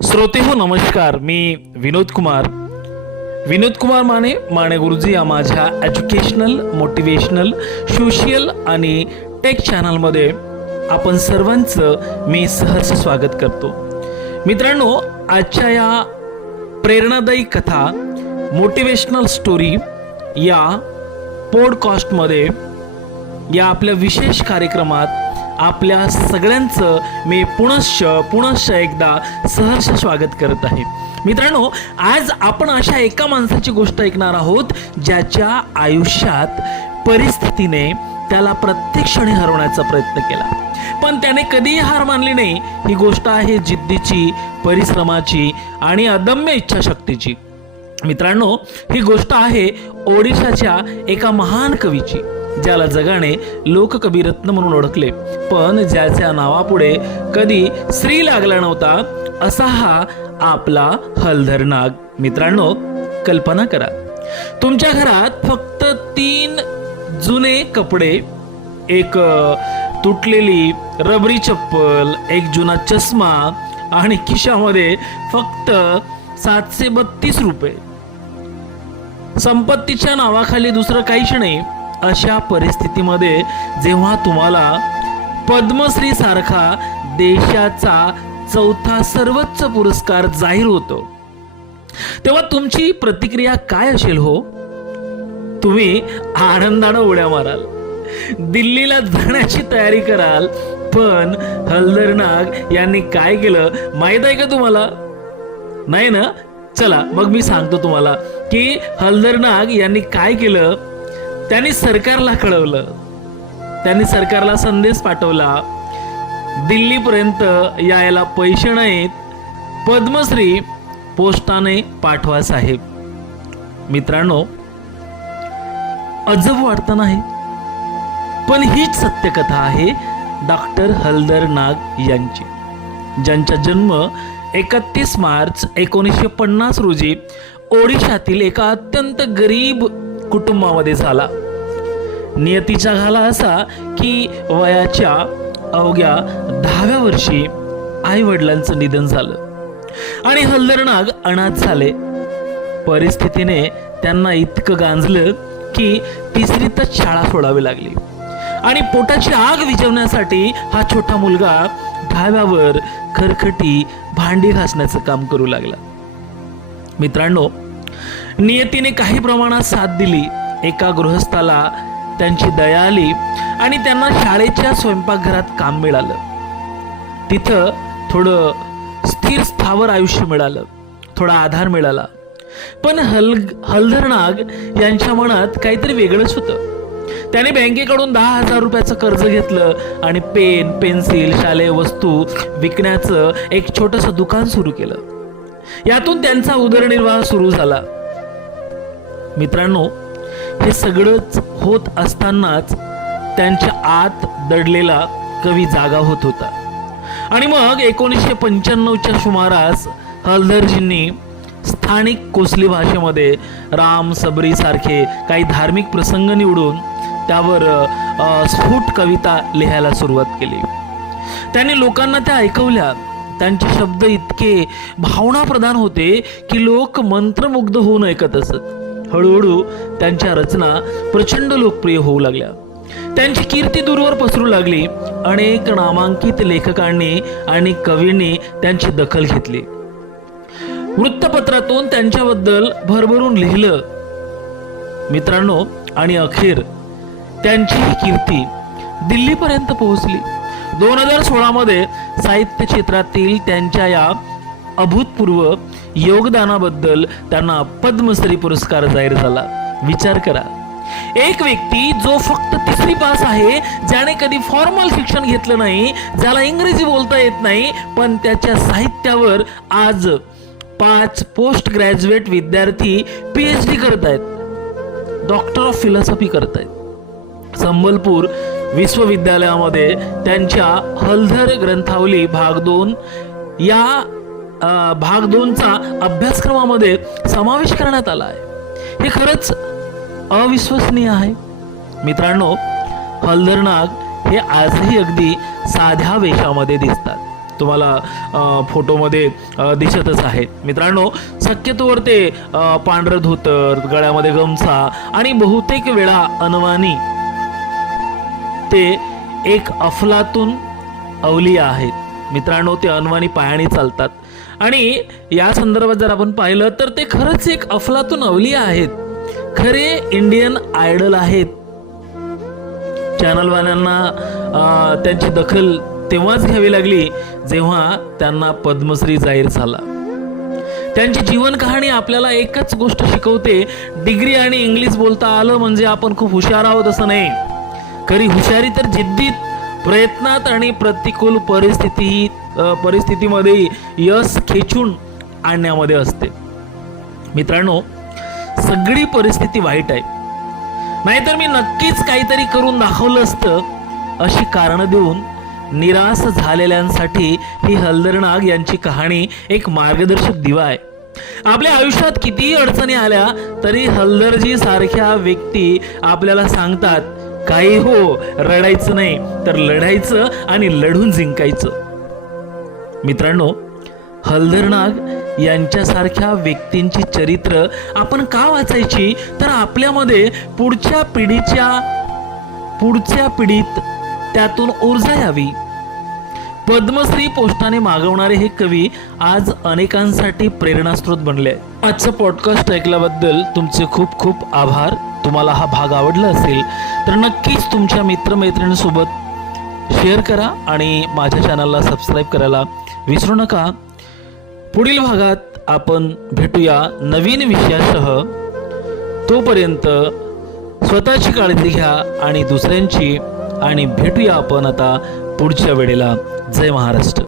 श्रोते हो नमस्कार. मी विनोद कुमार. विनोद कुमार माने माने गुरुजी या माझ्या एज्युकेशनल मोटिवेशनल सोशियल आणि टेक चॅनलमध्ये आपण सर्वांचं मी सहर्ष स्वागत करतो. मित्रांनो आजच्या या प्रेरणादायी कथा मोटिवेशनल स्टोरी या पॉडकास्टमध्ये या आपल्या विशेष कार्यक्रमात आपल्या सगळ्यांचं मी पुनश्च पुनश्च एकदा सहर्ष स्वागत करत आहे. मित्रांनो आज आपण अशा एका माणसाची गोष्ट ऐकणार आहोत ज्याच्या आयुष्यात परिस्थितीने त्याला प्रत्येक क्षणी हरवण्याचा प्रयत्न केला. पण त्याने कधीही हार मानली नाही. ही गोष्ट आहे जिद्दीची परिश्रमाची आणि अदम्य इच्छाशक्तीची. मित्रांनो ही गोष्ट आहे ओडिशाच्या एका महान कवीची. ज्याला जगाने लोककवीरत्न म्हणून ओळखले. पण ज्याच्या नावापुढे कधी स्त्री लागला नव्हता असा हा आपला हलधर नाग मित्रांनो कल्पना करा. तुमच्या घरात फक्त तीन जुने कपडे एक तुटलेली रबरी चप्पल एक जुना चष्मा आणि खिशामध्ये फक्त सातशे बत्तीस रुपये. संपत्तीच्या नावाखाली दुसरं काहीच नाही. अशा परिस्थितीमध्ये जेव्हा तुम्हाला पद्मश्रीसारखा देशाचा चौथा सर्वोच्च पुरस्कार जाहीर होतो तेव्हा तुमची प्रतिक्रिया काय असेल हो? तुम्ही आनंदानं उड्या माराल दिल्लीला जाण्याची तयारी कराल पण हलदरनाग यांनी काय केलं माहीत आहे का तुम्हाला? नाही ना? चला मग मी सांगतो तुम्हाला की हलदरनाग यांनी काय केलं? त्यांनी सरकारला कळवलं. त्यांनी सरकारला संदेश पाठवला. दिल्लीपर्यंत यायला पैसे नाहीत. पद्मश्री पोस्टाने पाठवा साहेब. मित्रांनो अजब वाटतं नाही. पण हीच सत्यकथा आहे डॉक्टर हलदर नाग यांची ज्यांचा जन्म एकतीस मार्च एकोणीसशे पन्नास रोजी ओडिशातील एका अत्यंत गरीब कुटुंबामध्ये झाला. नियतीचा घाला असा की वयाच्या अवघ्या दहाव्या वर्षी आई वडिलांचं निधन झालं. आणि हल्दरनाग अनाथ झाले. परिस्थितीने त्यांना इतकं गांजलं की तिसरीतच शाळा सोडावी लागली. आणि पोटाची आग विझवण्यासाठी हा छोटा मुलगा धाव्यावर खरखटी भांडी घासण्याचं काम करू लागला. मित्रांनो नियतीने काही प्रमाणात साथ दिली. एका गृहस्थाला त्यांची दया आली आणि त्यांना शाळेच्या स्वयंपाकघरात काम मिळालं. तिथं थोडं स्थिर स्थावर आयुष्य मिळालं थोडा आधार मिळाला. पण हल हलधरनाग यांच्या मनात काहीतरी वेगळंच होतं. त्याने बँकेकडून दहा हजार रुपयाचं कर्ज घेतलं आणि पेन पेन्सिल शालेय वस्तू विकण्याचं एक छोटंसं दुकान सुरू केलं. यातून त्यांचा उदरनिर्वाह सुरू झाला. मित्रांनो हे सगळंच होत असतानाच त्यांच्या आत दडलेला कवी जागा होत होता. आणि मग एकोणीसशे पंच्याण्णवच्या सुमारास हलधरजींनी स्थानिक कोसली भाषेमध्ये राम सबरी सारखे काही धार्मिक प्रसंग निवडून त्यावर स्फुट कविता लिहायला सुरुवात केली. त्यांनी लोकांना त्या ऐकवल्या. त्यांचे शब्द इतके भावनाप्रधान होते की लोक मंत्रमुग्ध होऊन ऐकत असत. हळूहळू त्यांच्या रचना प्रचंड लोकप्रिय होऊ लागल्या. त्यांची कीर्ती दूरवर पसरू लागली. अनेक नामांकित लेखकांनी आणि कवींनी त्यांची दखल घेतली. वृत्तपत्रातून त्यांच्याबद्दल भरभरून लिहिलं. मित्रांनो आणि अखेर त्यांची ही कीर्ती दिल्लीपर्यंत पोहोचली. दोन हजार सोळामध्ये साहित्य क्षेत्रातील त्यांच्या या अभूतपूर्व योगदानाबद्दल त्यांना पद्मश्री पुरस्कार जाहीर झाला. विचार करा. एक व्यक्ती जो फक्त तिसरी पास आहे ज्याने कधी फॉर्मल शिक्षण घेतलं नाही ज्याला इंग्रजी बोलता येत नाही पण त्याच्या साहित्यावर आज पाच पोस्ट ग्रॅज्युएट विद्यार्थी पी एच डी करत आहेत डॉक्टर ऑफ फिलॉसॉफी करत आहेत संबलपूर विश्वविद्यालयामध्ये त्यांच्या हलधर ग्रंथावली भाग दोन या भाग दोनचा अभ्यासक्रमामध्ये समावेश करण्यात आला आहे. हे खरंच अविश्वसनीय आहे. मित्रांनो हलदरनाग हे आजही अगदी साध्या वेशामध्ये दिसतात. तुम्हाला फोटोमध्ये दिसतच आहेत मित्रांनो शक्यतोवर ते पांढरं धोतर गळ्यामध्ये गमसा आणि बहुतेक वेळा अनवानी ते एक अफलातून अवलिया आहेत मित्रांनो ते अनवाणी पायाने चालतात. आणि या संदर्भात जर आपण पाहिलं तर ते खरंच एक अफलातून अवलिया आहेत. खरे इंडियन आयडल आहेत. चॅनलवाल्यांना त्यांची दखल तेव्हाच घ्यावी लागली जेव्हा त्यांना पद्मश्री जाहीर झाला. त्यांची जीवन कहाणी आपल्याला एकच गोष्ट शिकवते डिग्री आणि इंग्लिश बोलता आलं म्हणजे आपण खूप हुशार आहोत असं नाही. खरी हुशारी तर जिद्दीत प्रयत्नात आणि प्रतिकूल परिस्थिती परिस्थितीमध्ये यश खेचून आणण्यामध्ये असते. मित्रांनो सगळी परिस्थिती वाईट आहे. नाहीतर मी नक्कीच काहीतरी करून दाखवलं असतं अशी कारणं देऊन निराश झालेल्यांसाठी ही हलदरनाग यांची कहाणी एक मार्गदर्शक दिवा आहे. आपल्या आयुष्यात कितीही अडचणी आल्या तरी हलदरजी सारख्या व्यक्ती आपल्याला सांगतात काही हो रडायचं नाही. तर लढायचं आणि लढून जिंकायचं. मित्रांनो हलधरनाग यांच्यासारख्या व्यक्तींची चरित्र आपण का वाचायची? तर आपल्यामध्ये पुढच्या पिढीच्या पुढच्या पिढीत त्यातून ऊर्जा यावी. पद्मश्री पोस्टाने मागवणारे हे कवी आज अनेकांसाठी प्रेरणास्त्रोत बनले आहेत. आजचं पॉडकास्ट ऐकल्याबद्दल तुमचे खूप खूप आभार. तुम्हाला हा भाग आवडला असेल तर नक्कीच तुमच्या मित्रमैत्रिणींसोबत शेअर करा आणि माझ्या चॅनलला सबस्क्राईब करायला विसरू नका. पुढील भागात आपण भेटूया नवीन विषयासह. तोपर्यंत स्वतःची काळजी घ्या आणि दुसऱ्यांची. आणि भेटूया आपण आता पुढच्या वेळेला जय महाराष्ट्र.